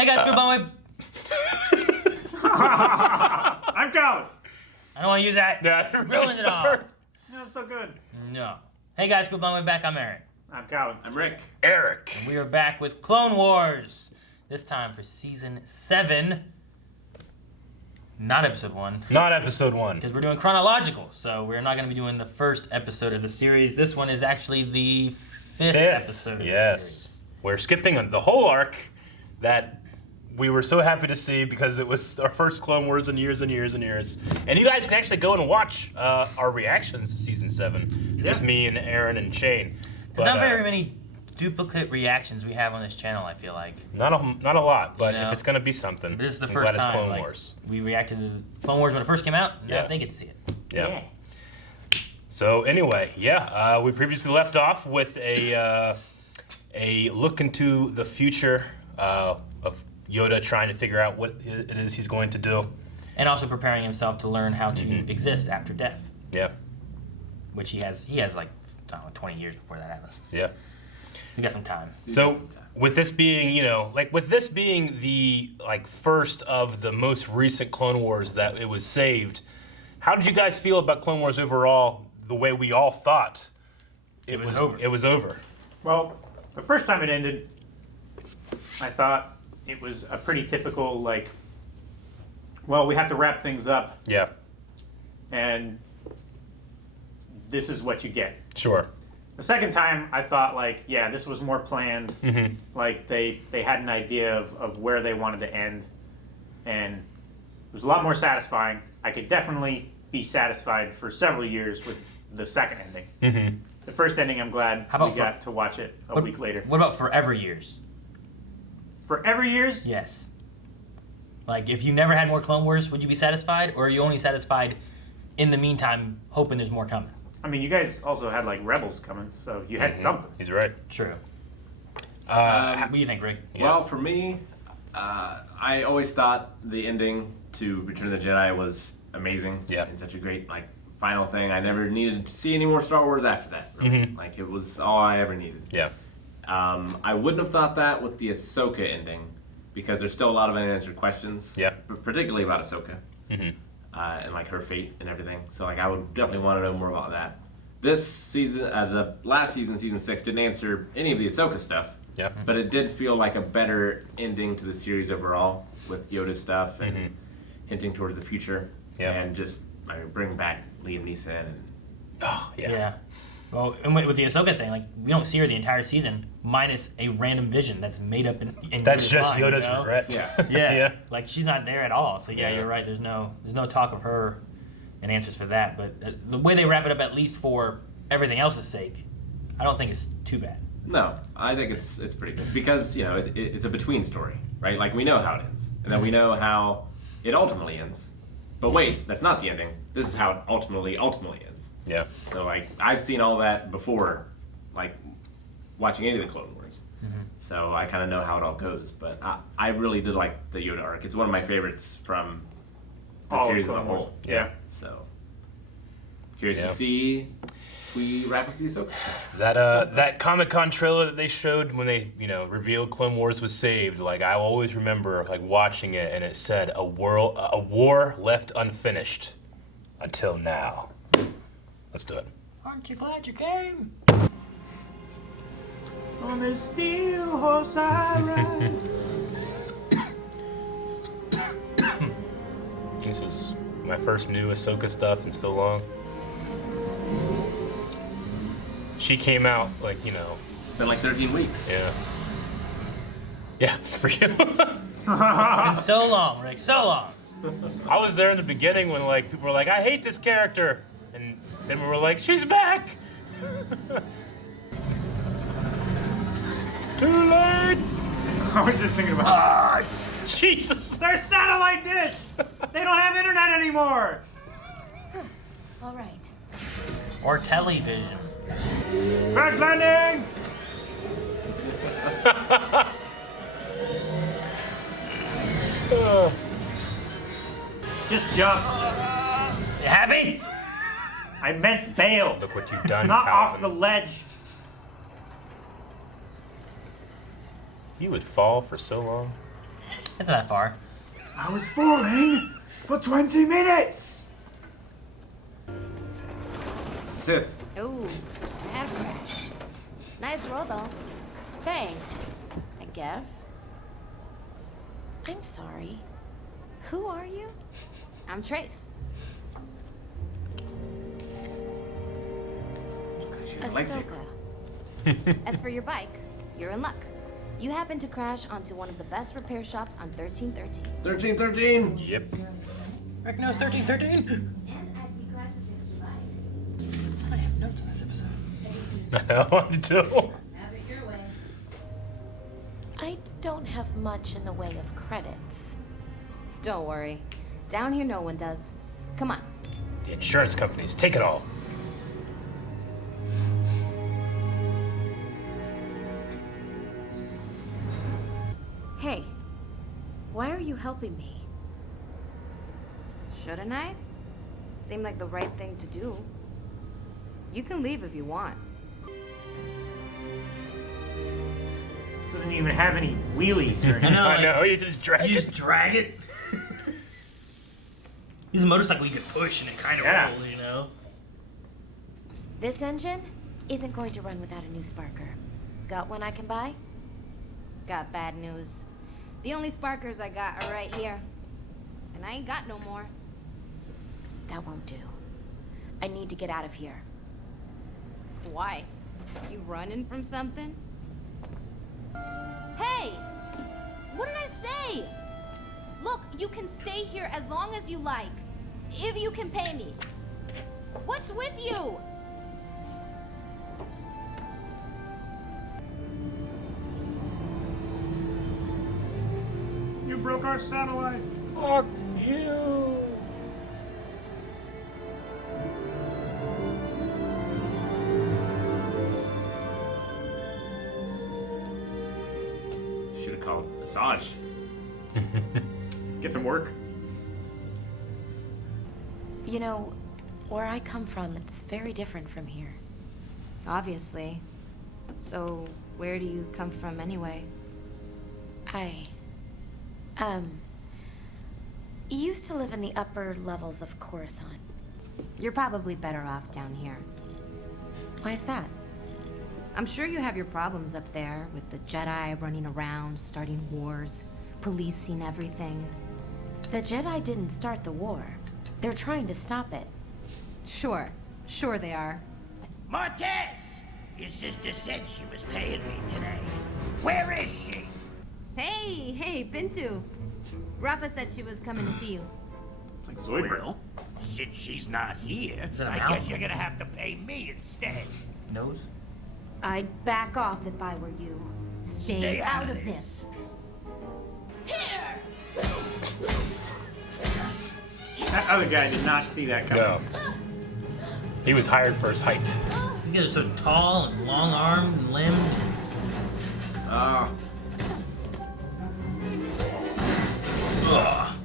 Hey guys, group on my... I'm Calvin. I don't want to use that. Yeah, Ruins it all. No, it's so good. No. Hey guys, group on my way back. I'm Aaron. I'm Calvin. I'm Rick. Eric. And we are back with Clone Wars. This time for season 7. Not episode 1. Not episode 1. Because we're doing chronological, so we're not going to be doing the first episode of the series. This one is actually the 5th episode of the series. We're skipping the whole arc that we were so happy to see because it was our first Clone Wars in years and years and years. And you guys can actually go and watch our reactions to season 7. Yeah. Just me and Aaron and Shane. There's not very many duplicate reactions we have on this channel, I feel like. Not a lot, but You know, if it's gonna be something, This is the I'm first glad it's time Clone like, Wars. we reacted to Clone Wars when it first came out, and now Yeah. they get to see it. Yeah. So anyway, we previously left off with a look into the future of Yoda trying to figure out what it is he's going to do. And also preparing himself to learn how to exist after death, Yeah. which he has like, I don't know, 20 years before that happens. Yeah. So he got some time. So with this being, the first of the most recent Clone Wars that it was saved, how did you guys feel about Clone Wars overall? The way we all thought it was over. It was over. Well, the first time it ended, I thought it was a pretty typical, we have to wrap things up, Yeah. and this is what you get. Sure. The second time, I thought, this was more planned. Mm-hmm. Like, they had an idea of where they wanted to end, and it was a lot more satisfying. I could definitely be satisfied for several years with the second ending. Mm-hmm. The first ending, I'm glad How about we got to watch it a week later. What about forever years? Forever years? Yes. Like, if you never had more Clone Wars, would you be satisfied? Or are you only satisfied in the meantime, hoping there's more coming? I mean, you guys also had, Rebels coming, so you had something. He's right. True. What do you think, Rick? Yeah. Well, for me, I always thought the ending to Return of the Jedi was amazing. Yeah. And such a great, final thing. I never needed to see any more Star Wars after that. Really. It was all I ever needed. Yeah. I wouldn't have thought that with the Ahsoka ending, because there's still a lot of unanswered questions. Yeah. Particularly about Ahsoka. Mm-hmm. And her fate and everything. So I would definitely want to know more about that. This season, the last season, season 6, didn't answer any of the Ahsoka stuff. Yeah. But it did feel like a better ending to the series overall, with Yoda's stuff and hinting towards the future. Yeah. And just bring back Liam Neeson and Oh, yeah. Yeah. Well, and with the Ahsoka thing, we don't see her the entire season, minus a random vision that's made up in That's Yoda's just mind, Yoda's you know? regret. yeah. Yeah. Yeah. She's not there at all. So Yeah. you're right. There's no talk of her and answers for that. But the way they wrap it up, at least for everything else's sake, I don't think it's too bad. No, I think it's pretty good because it's a between story, right? We know how it ends, and then we know how it ultimately ends. But wait, that's not the ending. This is how it ultimately ends. Yeah. So I've seen all that before, watching any of the Clone Wars. So I kind of know how it all goes. But I really did like the Yoda arc. It's one of my favorites from the All of series as a Clone Wars. whole. Yeah. So curious Yeah. to see if we wrap up the Ahsoka stuff. That Comic-Con trailer that they showed when they, revealed Clone Wars was saved, I always remember watching it and it said a war left unfinished until now. Let's do it. Aren't you glad you came? On this steel horse I ride. This is my first new Ahsoka stuff in so long. She came out It's been 13 weeks. yeah. Yeah, for you. It's been so long, Rick. So long. I was there in the beginning when people were like, I hate this character. And then we were like, she's back! Too late! I was just thinking about Jesus! their satellite dish! They don't have internet anymore! All right. Or television. Crash landing! Just jump. You happy? I meant bail. Look what you've done, Not off Calvin. the ledge. You would fall for so long. It's not that far. I was falling for 20 minutes! It's a Sith. Ooh, bad crash. Nice roll, though. Thanks, I guess. I'm sorry. Who are you? I'm Trace. She has a lightsaber. Ahsoka. As for your bike, you're in luck. You happened to crash onto one of the best repair shops on 1313. 1313. Yep. Recognize 1313? And I'd be glad to fix your bike. I have notes on this episode. I do. Have it your way. I don't have much in the way of credits. Don't worry. Down here, no one does. Come on. The insurance companies take it all. Hey, why are you helping me? Shouldn't I? Seemed like the right thing to do. You can leave if you want. Doesn't even have any wheelies or anything. know. I know, you just drag You it. just drag it. He's a motorcycle you can push and it kind of Yeah. rolls, you know? This engine isn't going to run without a new sparker. Got one I can buy? Got bad news. The only sparkers I got are right here. And I ain't got no more. That won't do. I need to get out of here. Why? You running from something? Hey! What did I say? Look, you can stay here as long as you like. If you can pay me. What's with you? You broke our satellite. Fuck you. Should have called Asajj. Get some work. You know, where I come from, it's very different from here. Obviously. So, where do you come from anyway? I used to live in the upper levels of Coruscant. You're probably better off down here. Why is that? I'm sure you have your problems up there with the Jedi running around, starting wars, policing everything. The Jedi didn't start the war. They're trying to stop it. Sure they are. Martez! Your sister said she was paying me today. Where is she? Hey, Bintu. Rafa said she was coming to see you. Like Zoidberg. Well, since she's not here, that a I mouth? guess you're gonna have to pay me instead. Nose? I'd back off if I were you. Stay out of this. Here! That other guy did not see that coming. No. He was hired for his height. You guys are so tall and long armed and limbs. Ah. Ugh.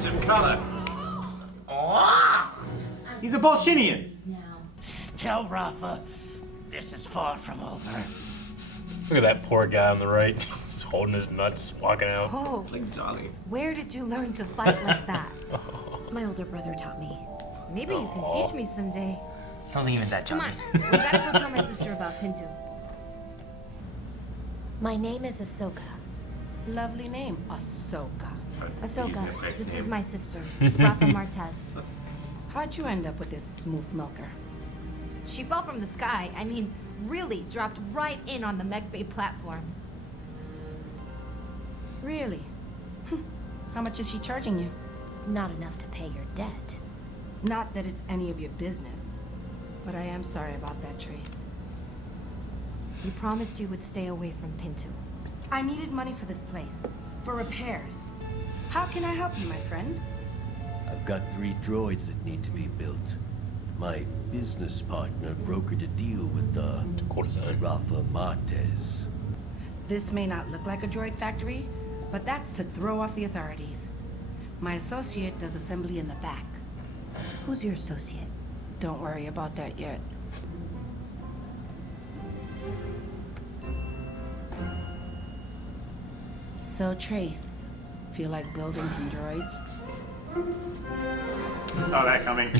Jim Color. He's a Balchinian. Tell Rafa this is far from over. Look at that poor guy on the right. He's holding his nuts, walking out. Oh, It's like Johnny. where did you learn to fight like that? My older brother taught me. Maybe you can teach me someday. I don't think even that Come chummy. on, we gotta go tell my sister about Pinto. My name is Ahsoka. Lovely name, Ahsoka. Ahsoka, this is my sister, Rafa Martez. How'd you end up with this smooth milker? She fell from the sky. I mean, really dropped right in on the Mech Bay platform. Really? How much is she charging you? Not enough to pay your debt. Not that it's any of your business, but I am sorry about that, Trace. You promised you would stay away from Pinto. I needed money for this place, for repairs. How can I help you, my friend? I've got 3 droids that need to be built. My business partner brokered a deal with Cortisone. Rafa Martez. This may not look like a droid factory, but that's to throw off the authorities. My associate does assembly in the back. Who's your associate? Don't worry about that yet. So, Trace, feel like building some droids? Saw that coming.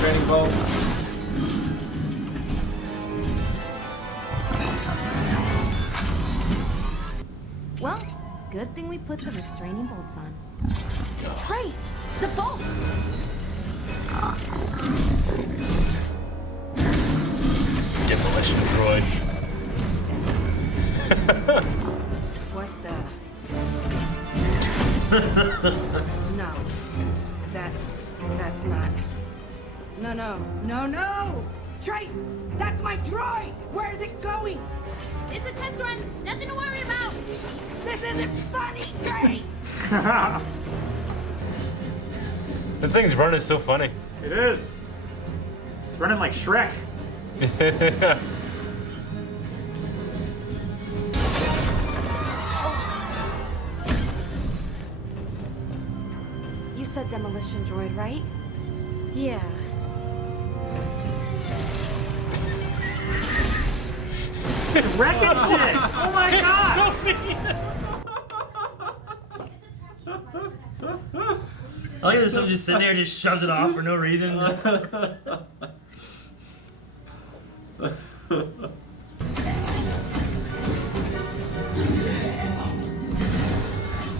Training bolt. Well, good thing we put the restraining bolts on. Trace, the bolt! Demolition droid. What the? No. That's not. No! Trace! That's my droid! Where is it going? It's a test run! Nothing to worry about! This isn't funny, Trace! The thing's running so funny. It is. It's running like Shrek. You said demolition droid, right? Yeah. Wrecking shit! Oh my god! I like that someone just sitting there and just shoves it off for no reason. It's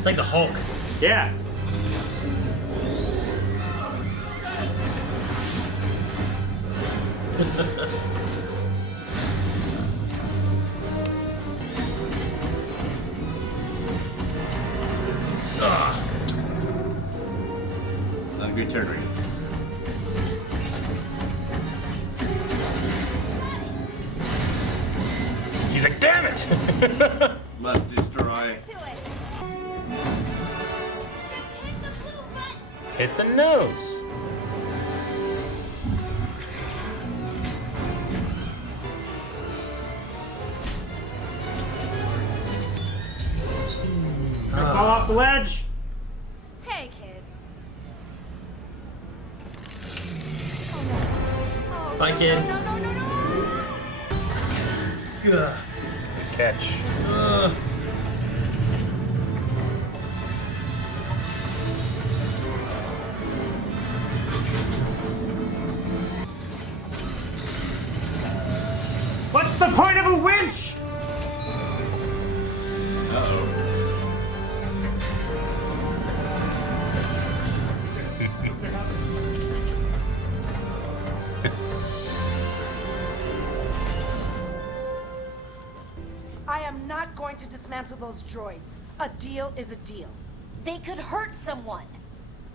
like the Hulk. Yeah. Not a good turn radius. He's like, damn it! Must destroy. Hit the nose. Gonna fall off the ledge. Hey, kid. Bye, kid. No. Ugh. Good catch. What's the point of a winch? Uh-oh. I am not going to dismantle those droids. A deal is a deal. They could hurt someone.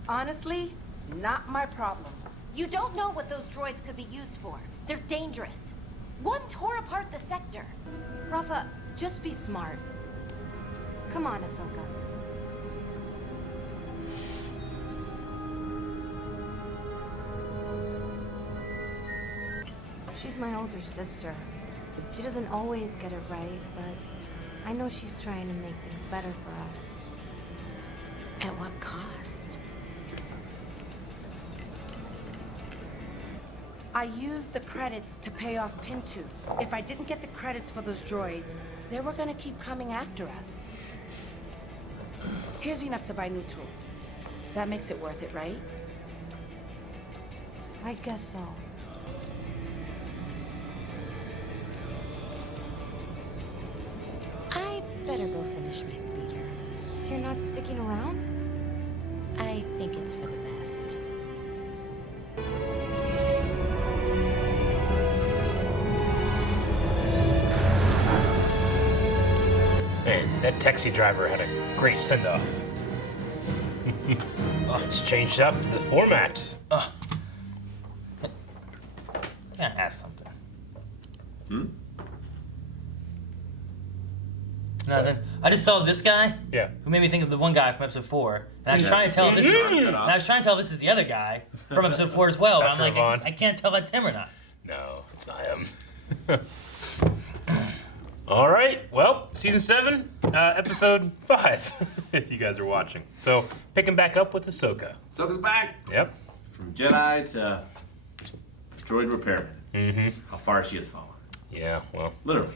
Honestly, not my problem. You don't know what those droids could be used for. They're dangerous. One tore apart the sector. Rafa, just be smart. Come on, Ahsoka. She's my older sister. She doesn't always get it right, but I know she's trying to make things better for us. At what cost? I used the credits to pay off Pintu. If I didn't get the credits for those droids, they were gonna keep coming after us. Here's enough to buy new tools. That makes it worth it, right? I guess so. I better go finish my speeder. If you're not sticking around, I think it's for the best. Man, that taxi driver had a great send-off. It's changed up the format. I gotta ask something. Nothing. I just saw this guy. Yeah. Who made me think of the one guy from episode 4, and I was trying to tell him this is. And I was trying to tell this is the other guy from episode 4 as well. But I'm Dr. like, Yvonne. I can't tell that's him or not. No, it's not him. All right. Well, season 7, episode 5. If you guys are watching. So picking back up with Ahsoka. Ahsoka's back. Yep. From Jedi to droid repairman. Mm-hmm. How far she has fallen. Yeah. Well, Literally.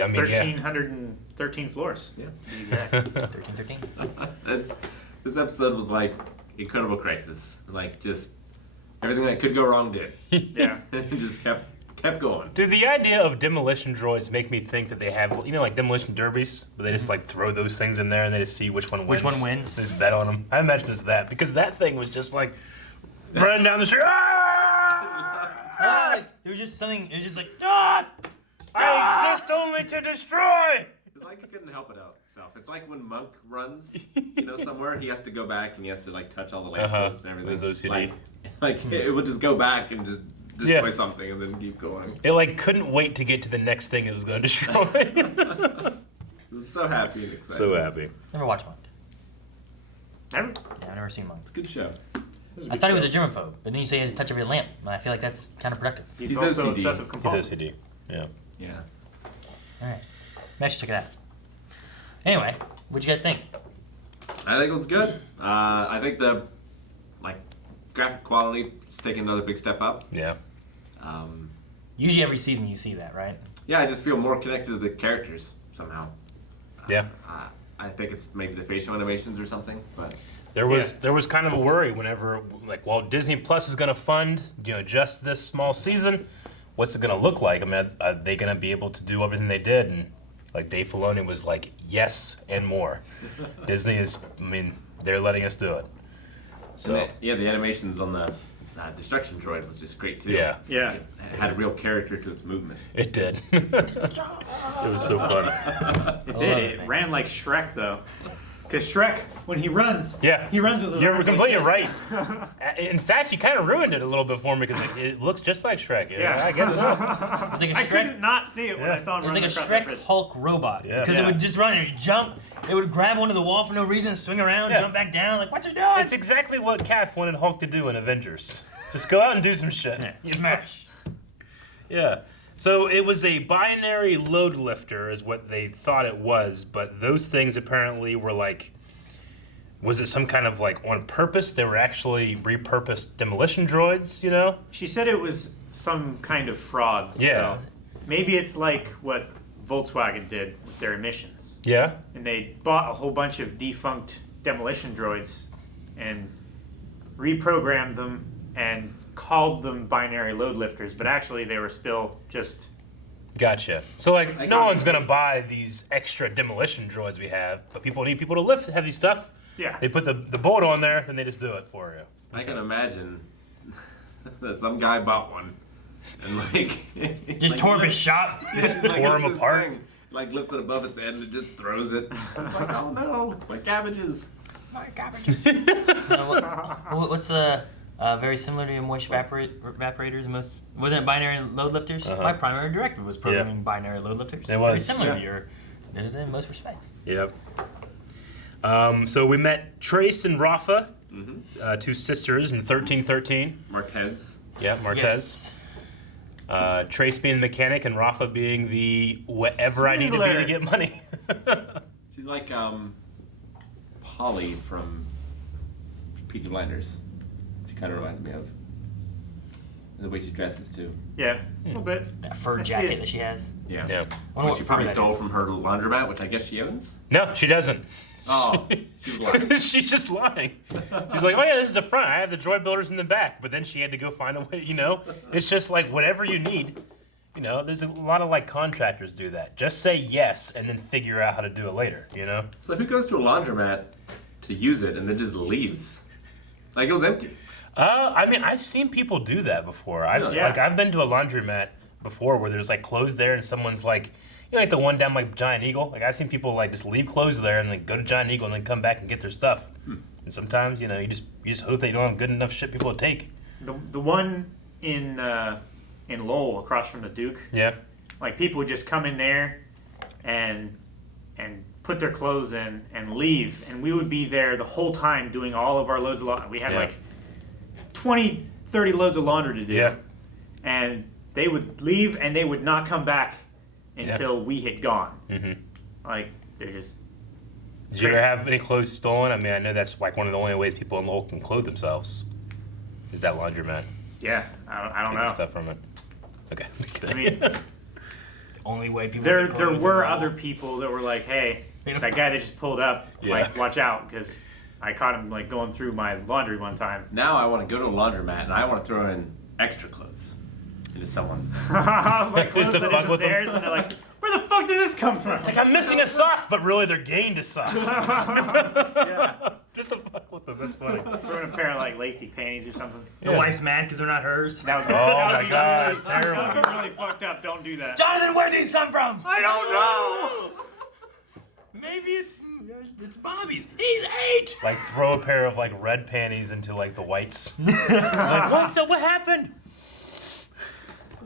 I mean, yeah. 1,313 floors. Yeah. To be exact. 13. This episode was like Incredible Crisis. Like just everything that could go wrong did. Yeah. It just kept going. Dude, the idea of demolition droids make me think that they have, like demolition derbies, where they just like throw those things in there and they just see which one wins. Which one wins? They just bet on them. I imagine it's that, because that thing was just like running down the street. Ah! There was just something. It was just like, ah! I exist only to destroy. It's like he couldn't help it out himself. It's like when Monk runs, somewhere, he has to go back and he has to like touch all the lampposts and everything. His OCD. Like it would just go back and just destroy something and then keep going. It like couldn't wait to get to the next thing it was going to destroy. It was so happy and excited. So happy. Never watched Monk. Never? Yeah, I've never seen Monk. Good show. I thought he was a germaphobe, but then you say he has to touch every lamp. And I feel like that's counterproductive. He's OCD. also obsessive He's compulsive. OCD. Yeah. Yeah. All right, maybe I should check it out. Anyway, what'd you guys think? I think it was good. I think the graphic quality is taking another big step up. Yeah. Usually every season you see that, right? Yeah, I just feel more connected to the characters somehow. Yeah. I think it's maybe the facial animations or something, but There was kind of a worry whenever, well, Disney Plus is going to fund, just this small season. What's it going to look like? I mean, are they going to be able to do everything they did? And like Dave Filoni was like, yes and more. Disney is, they're letting us do it. So the animations on the destruction droid was just great too. yeah, Yeah. It had a real character to its movement. it did. It was so fun. It did. It ran like Shrek, though. Because Shrek, when he runs, Yeah, he runs with his You're arms completely like right. In fact, you kind of ruined it a little bit for me because it looks just like Shrek. Yeah. I guess so. It was like a I Shrek. couldn't not see it when Yeah. I saw him It was running like a across that Shrek bridge. Hulk robot. Yeah. Because Yeah. it would just run and it'd jump. It would grab onto the wall for no reason, swing around, Yeah. jump back down. Like, what you doing? It's exactly what Cap wanted Hulk to do in Avengers. Just go out and do some shit. Yeah, smash. Yeah. So it was a binary load lifter, is what they thought it was, but those things apparently were like, was it some kind of like on purpose? They were actually repurposed demolition droids, She said it was some kind of fraud. So Yeah. maybe it's like what Volkswagen did with their emissions. Yeah. And they bought a whole bunch of defunct demolition droids and reprogrammed them and called them binary load lifters, but actually they were still just Gotcha. So like, I no got one's gonna this. buy these extra demolition droids we have, but people need people to lift heavy stuff. yeah. They put the bolt on there, then they just do it for you. I can imagine that some guy bought one and Just tore up his shop. tore 'em apart. Like lifts it above its head and it just throws it. It's like, oh no, my cabbages. What's very similar to your moist evaporators? Wasn't it binary load lifters? My primary directive was programming binary load lifters. It was, Very similar yeah. to your, in most respects. Yep. So we met Trace and Rafa, two sisters in 1313. Marquez. Yeah, Martez. Yes. Trace being the mechanic and Rafa being the whatever I need to be to Swindler. get money. She's like Polly from Peaky Blinders. She kind of reminds me of. And the way she dresses too. Yeah, a little bit. That fur I see jacket it. that she has. Yeah. Yeah. I wonder Which what she fur probably that stole is. from her laundromat, which I guess she owns. No, she doesn't. Oh, she was lying. She's just lying. She's like, oh yeah, this is the front. I have the droid builders in the back. But then she had to go find a way, It's just like whatever you need. There's a lot of like contractors do that. Just say yes and then figure out how to do it later, So who goes to a laundromat to use it and then just leaves? Like it was empty. I've seen people do that before. I've been to a laundromat before where there's like clothes there and someone's like, like the one down like Giant Eagle. Like I've seen people like just leave clothes there and then go to Giant Eagle and then come back and get their stuff. And sometimes you just hope they don't have good enough shit people to take. The one in Lowell across from the Duke, Yeah. like people would just come in there and put their clothes in and leave, and we would be there the whole time doing all of our loads of laundry. We had like 20, 30 loads of laundry to do. Yeah. And they would leave and they would not come back until we had gone. Mm-hmm. Like, they're just... Did you ever have any clothes stolen? I mean, I know that's like one of the only ways people in Lowell can clothe themselves. Is that laundromat? Yeah, I don't Getting know. stuff from it. Okay. I mean, Only way people. there get clothes were in Lowell. other people that were like, hey, You know? that guy that just pulled up, Yeah. like, watch out, because I caught him, like, going through my laundry one time. Now I want to go to a laundromat and I want to throw in extra clothes into someone's. Like, Just to that fuck isn't with them? theirs, and they're like, where the fuck did this come from? It's like, I'm missing a sock, but really they're gained a sock. Just to fuck with them. That's funny. Throw in a pair of, like, lacy panties or something. The wife's mad because they're not hers. That would be, Oh that would my be God, really, it's terrible. That would be really fucked up. Don't do that. Jonathan, where'd these come from? I don't know. Maybe it's Bobby's. He's 8. Like throw a pair of like red panties into like the whites. Like, what happened?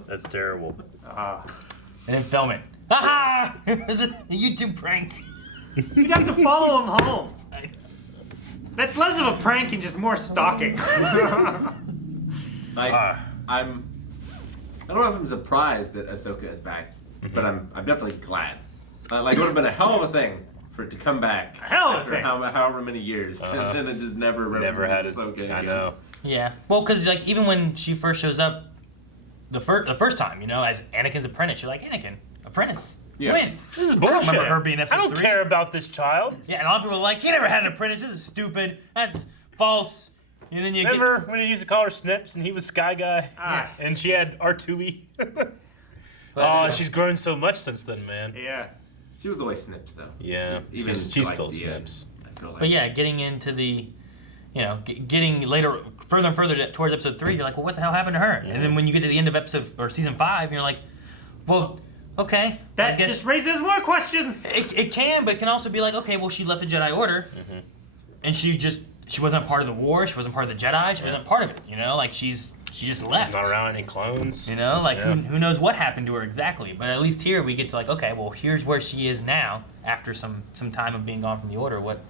That's terrible. And then film it. Haha! It was a YouTube prank. You'd have to follow him home. That's less of a prank and just more stalking. Like, Ah. I don't know if I'm surprised that Ahsoka is back, but I'm definitely glad. Like, it would have been a hell of a thing for it to come back hell of a after thing. however many years, and then it just never Never references had it. Ahsoka I again. know. Yeah. Well, because like even when she first shows up, the first time, you know, as Anakin's apprentice, you're like, Anakin, apprentice. Yeah. When? This is I don't bullshit. remember her being in episode I don't 3. care about this child. Yeah, and a lot of people are like, he never had an apprentice. This is stupid. That's false. And then you Remember when he used to call her Snips and he was Sky Guy? Ah. And she had R2E? But, She's grown so much since then, man. Yeah. She was always snips though. Yeah, Even she's to, like, still the end, Snips. I feel like. But yeah, getting into the, you know, getting later, further and further towards episode 3, you're like, well, what the hell happened to her? And then when you get to the end of episode or season 5, you're like, well, okay. I That guess just raises more questions. it can, but it can also be like, okay, well, she left the Jedi Order, and she wasn't part of the war. She wasn't part of the Jedi. She wasn't part of it. You know, like she just left. She's not around any clones. You know, like Yeah. who knows what happened to her exactly? But at least here we get to like, okay, well, here's where she is now after some time of being gone from the Order. What?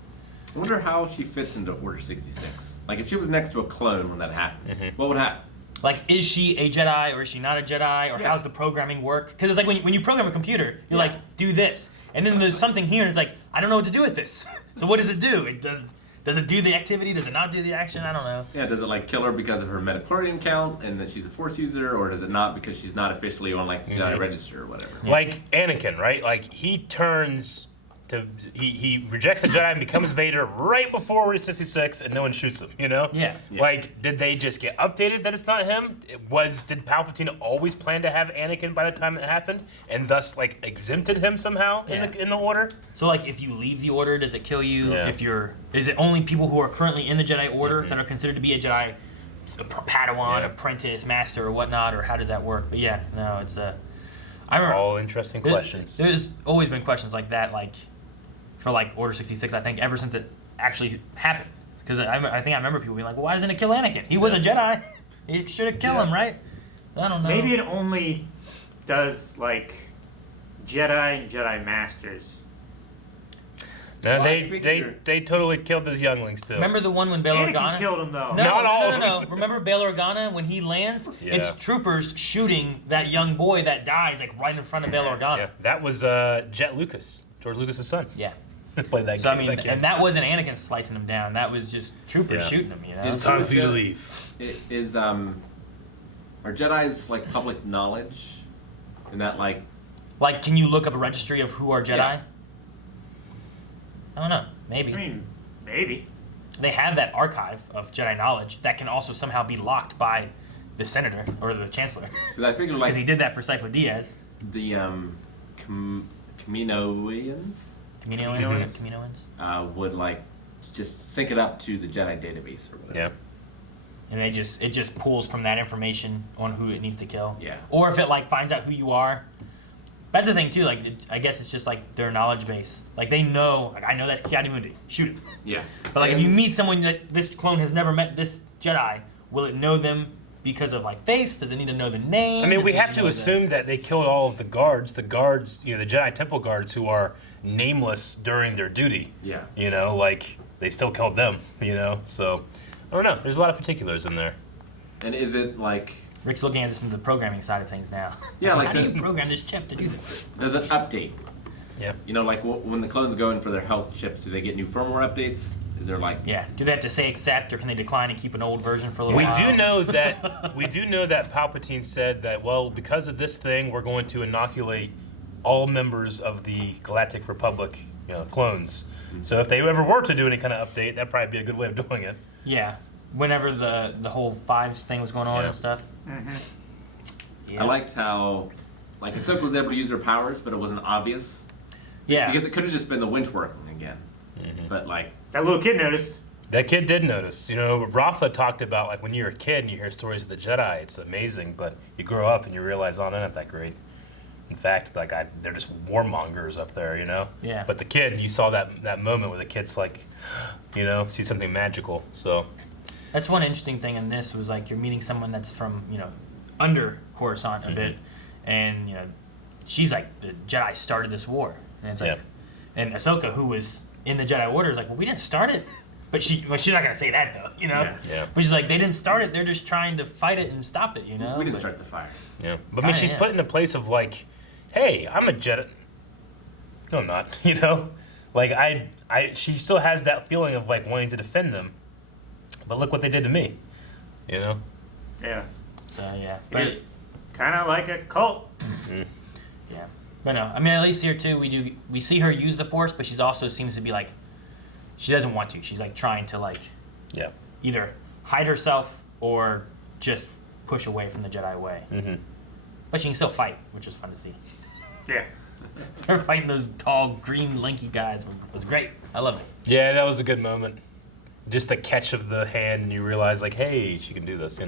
I wonder how she fits into Order 66. Like, if she was next to a clone when that happens, what would happen? Like, is she a Jedi or is she not a Jedi? Or Yeah. how's the programming work? Because it's like when you program a computer, you're like, do this. And then there's something here and it's like, I don't know what to do with this. So what does it do? Does it do the activity? Does it not do the action? I don't know. Yeah, does it like kill her because of her metachlorian count and that she's a Force user, or does it not because she's not officially on like the Jedi Register or whatever? Like Anakin, right? Like he turns to he rejects the Jedi and becomes Vader right before Order 66, and no one shoots him. You know? Yeah. Like, did they just get updated that it's not him? Did Palpatine always plan to have Anakin by the time it happened, and thus like exempted him somehow in the Order? So like, if you leave the Order, does it kill you? Yeah. Is it only people who are currently in the Jedi Order that are considered to be a Jedi, a Padawan, Yeah. apprentice, master, or whatnot, or how does that work? But yeah, no, it's I remember All interesting questions. There's always been questions like that, like for like Order 66. I think ever since it actually happened, because I think I remember people being like, well, why doesn't it kill Anakin? He was a Jedi. It should have killed him, right? I don't know. Maybe it only does like Jedi and Jedi Masters. No, Well, I they figured- they totally killed those younglings too. Remember the one when Bail Anakin Organa killed him though. No, Not all no, of no. them. Remember Bail Organa when he lands? Yeah. It's troopers shooting that young boy that dies like right in front of Bail Organa. Yeah, that was Jet Lucas, George Lucas's son. Yeah. Played that So I game. mean, that kid. and that wasn't Anakin slicing him down. That was just troopers Yeah. shooting him. You know. Is It's time for you to Jet- leave. Is are Jedi's like public knowledge? And that like Like, can you look up a registry of who are Jedi? Yeah. I don't know. Maybe. I mean, maybe. They have that archive of Jedi knowledge that can also somehow be locked by the senator or the chancellor. because I figured Because he like did that for Sifo Dyas. the Kaminoans Kaminoans. would like just sync it up to the Jedi database or whatever. Yeah. And it just pulls from that information on who it needs to kill. Yeah. Or if it like finds out who you are. That's the thing too. Like I guess it's just like their knowledge base. Like they know. Like I know that's Ki-Adi-Mundi. Shoot him. Yeah. But like if you meet someone that this clone has never met this Jedi, will it know them because of like face? Does it need to know the name? I mean, Does we it have need to to know assume that they killed all of the guards. The guards, the Jedi Temple guards who are nameless during their duty. Yeah. Like they still killed them. So I don't know. There's a lot of particulars in there. And is it like? Rick's looking at this from the programming side of things now. Yeah, like how do you program this chip to do this? Does it update? Yeah. Like when the clones go in for their health chips, do they get new firmware updates? Is there like? Yeah. Do they have to say accept, or can they decline and keep an old version for a little We while? do know that Palpatine said that, well, because of this thing, we're going to inoculate all members of the Galactic Republic, clones. So if they ever were to do any kind of update, that'd probably be a good way of doing it. Yeah. Whenever the whole Fives thing was going on and stuff. I liked how, Ahsoka was able to use her powers, but it wasn't obvious. Yeah. Because it could have just been the winch working again. But that little kid noticed. That kid did notice. Rafa talked about when you're a kid and you hear stories of the Jedi, it's amazing, but you grow up and you realize, oh, they're not that great. In fact, they're just warmongers up there, Yeah. But the kid, you saw that moment where the kid's see something magical. So That's one interesting thing in this was you're meeting someone that's from under Coruscant a bit, and she's like, the Jedi started this war, and it's and Ahsoka, who was in the Jedi Order, is like, well, we didn't start it, but she's not gonna say that though, Yeah. But she's like, they didn't start it, they're just trying to fight it and stop it, we didn't start the fire. Yeah, but I mean, she's put in a place of hey, I'm a Jedi. No, I'm not. She still has that feeling of wanting to defend them, but look what they did to me. Yeah. So yeah, It is kind of like a cult. Yeah, but no, I mean, at least here too, we see her use the Force, but she's also seems to be she doesn't want to. She's trying to either hide herself or just push away from the Jedi way. Mm-hmm. But she can still fight, which is fun to see. Yeah. Her fighting those tall, green, lanky guys was great. I love it. Yeah, that was a good moment. Just the catch of the hand, and you realize, hey, she can do this,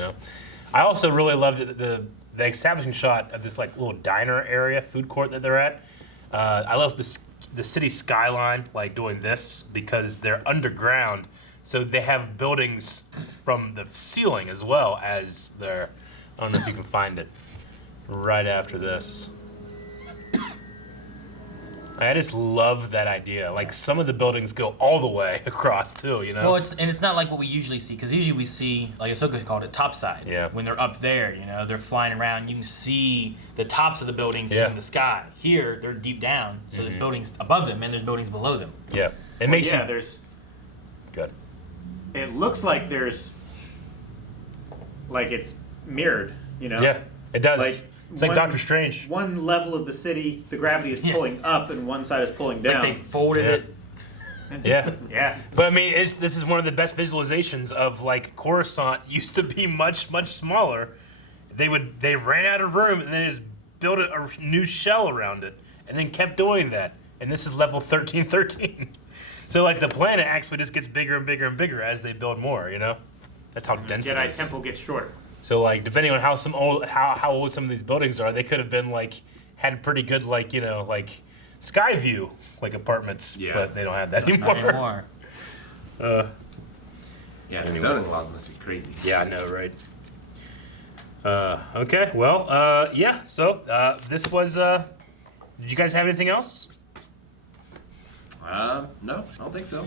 I also really loved the establishing shot of this little diner area, food court that they're at. I love the city skyline, doing this, because they're underground, so they have buildings from the ceiling as well as their. I don't know if you can find it right after this. I just love that idea. Some of the buildings go all the way across too, Well, it's not like what we usually see, because usually we see, Ahsoka called it topside. Yeah. When they're up there, they're flying around, you can see the tops of the buildings in the sky. Here, they're deep down, so there's buildings above them and there's buildings below them. Yeah. It makes you there's. good. It looks like there's. It's mirrored, Yeah, it does. It's like Doctor Strange. One level of the city, the gravity is pulling up, and one side is pulling down. They folded it. Yeah. Yeah. But I mean, this is one of the best visualizations of Coruscant used to be much, much smaller. They ran out of room and then just built a new shell around it and then kept doing that. And this is level 1313. So the planet actually just gets bigger and bigger and bigger as they build more, That's how dense it Jedi is. Temple gets shorter. So depending on how old some of these buildings are, they could have been had pretty good sky view apartments, but they don't have that anymore. Not anymore. Yeah, the zoning laws must be crazy. Yeah, I know, right? Okay, well, yeah. So this was. Did you guys have anything else? No, I don't think so.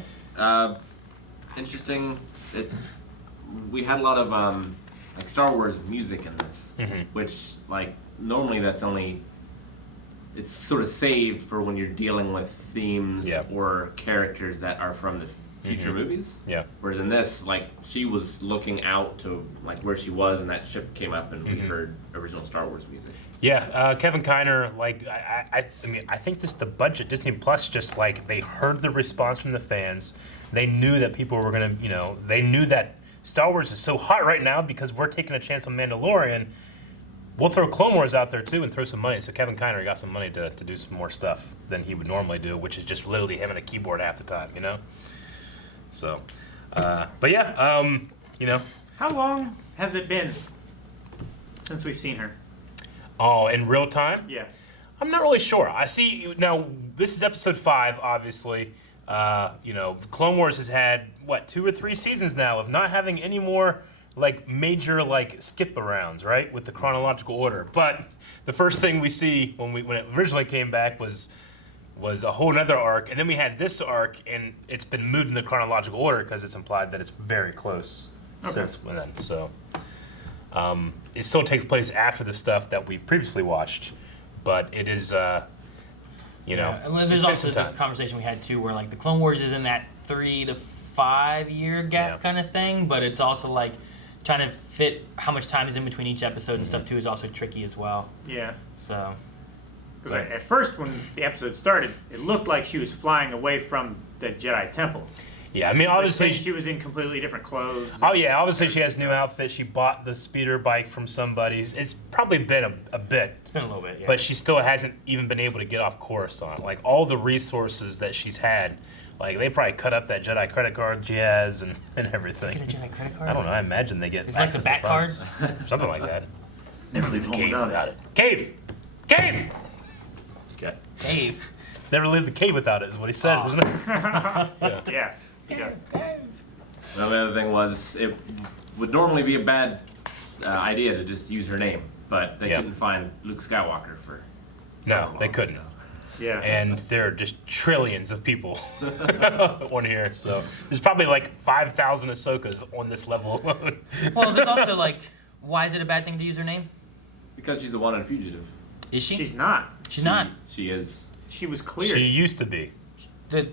Interesting. We had a lot of Star Wars music in this, which normally that's only. It's sort of saved for when you're dealing with themes or characters that are from the future movies. Yeah. Whereas in this, she was looking out to where she was, and that ship came up, and we heard original Star Wars music. Yeah, Kevin Kiner, I mean, I think just the budget, Disney Plus, just they heard the response from the fans. They knew that people were gonna, they knew that Star Wars is so hot right now because we're taking a chance on Mandalorian. We'll throw Clone Wars out there too and throw some money. So Kevin Kiner got some money to do some more stuff than he would normally do, which is just literally him and a keyboard half the time, So, but yeah, How long has it been since we've seen her? Oh, in real time? Yeah. I'm not really sure. I see now. This is episode 5, obviously. Clone Wars has had 2 or 3 seasons now of not having any more like major like skip arounds, right, with the chronological order. But the first thing we see when it originally came back was a whole nother arc, and then we had this arc, and it's been moved in the chronological order because it's implied that it's very close since then. So it still takes place after the stuff that we previously watched, but it is, you know. And then there's also the conversation we had too, where like the Clone Wars is in that 3 to 5 year gap kind of thing, but it's also like trying to fit how much time is in between each episode and stuff too is also tricky as well. Yeah. So. Because at first, when the episode started, it looked like she was flying away from the Jedi Temple. Yeah, I mean, obviously she was in completely different clothes. Oh yeah, obviously she has new outfit. She bought the speeder bike from somebody. It's probably been a bit. It's been a little bit, yeah. But she still hasn't even been able to get off Coruscant. Like all the resources that she's had, like they probably cut up that Jedi credit card she has and everything. Get a Jedi credit card? I don't know. I imagine they get. It's like the back card, something like that. Never leave home without it. Cave. Okay. Cave. Never leave the cave without it is what he says, isn't it? Yeah. Yes. He does. Well, the other thing was, it would normally be a bad idea to just use her name, but they couldn't find Luke Skywalker for. No, they couldn't. So. Yeah. And there are just trillions of people on here, so there's probably like 5,000 Ahsokas on this level alone. Well, there's also like, why is it a bad thing to use her name? Because she's a wanted fugitive. Is she? She's not. She's not. She is. She was cleared. She used to be. The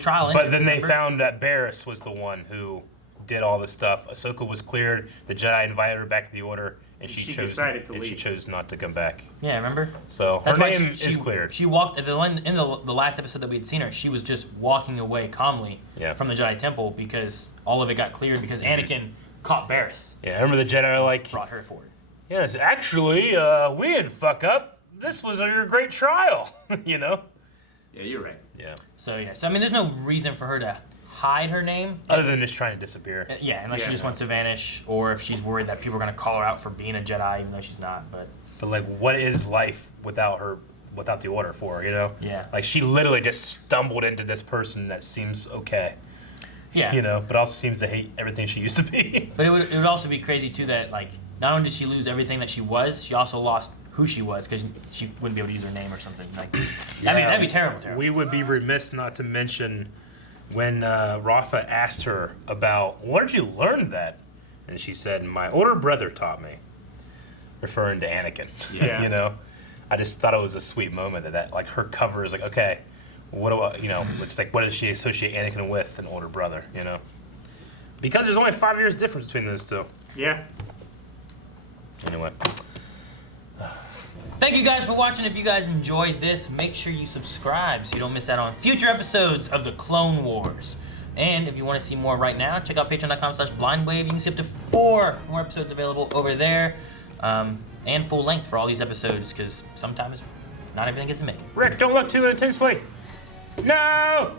trial ended. But then they remember? found that Barriss was the one who did all the stuff. Ahsoka was cleared. The Jedi invited her back to the Order, and she chose. decided to and leave. she chose not to come back. Yeah, remember? So That's her why name she is cleared. She walked in the last episode that we had seen her. She was just walking away calmly from the Jedi Temple because all of it got cleared because Anakin caught Barriss. Yeah, I remember the Jedi are like, brought her forward. Yes, actually, we didn't fuck up. This was your great trial, you know. Yeah, you're right. Yeah. So I mean, there's no reason for her to hide her name other than just trying to disappear. Yeah, unless she just wants to vanish, or if she's worried that people are gonna call her out for being a Jedi, even though she's not. But like, what is life without her, without the Order for? You know? Yeah. Like she literally just stumbled into this person that seems okay. Yeah. You know, but also seems to hate everything she used to be. But it would also be crazy too that like not only did she lose everything that she was, she also lost who she was because she wouldn't be able to use her name or something. Like, that'd be terrible. We would be remiss not to mention when Rafa asked her about, where did you learn that? And she said, my older brother taught me, referring to Anakin. Yeah. You know, I just thought it was a sweet moment that like her cover is like, okay, what do I, you know, it's like, what does she associate Anakin with? An older brother, you know? Because there's only 5 years difference between those two. Yeah. Anyway. Thank you guys for watching. If you guys enjoyed this, make sure you subscribe so you don't miss out on future episodes of the Clone Wars. And if you want to see more right now, check out patreon.com/blindwave. You can see up to 4 more episodes available over there. And full length for all these episodes, because sometimes not everything gets to make it. Rick, don't look too intensely. No!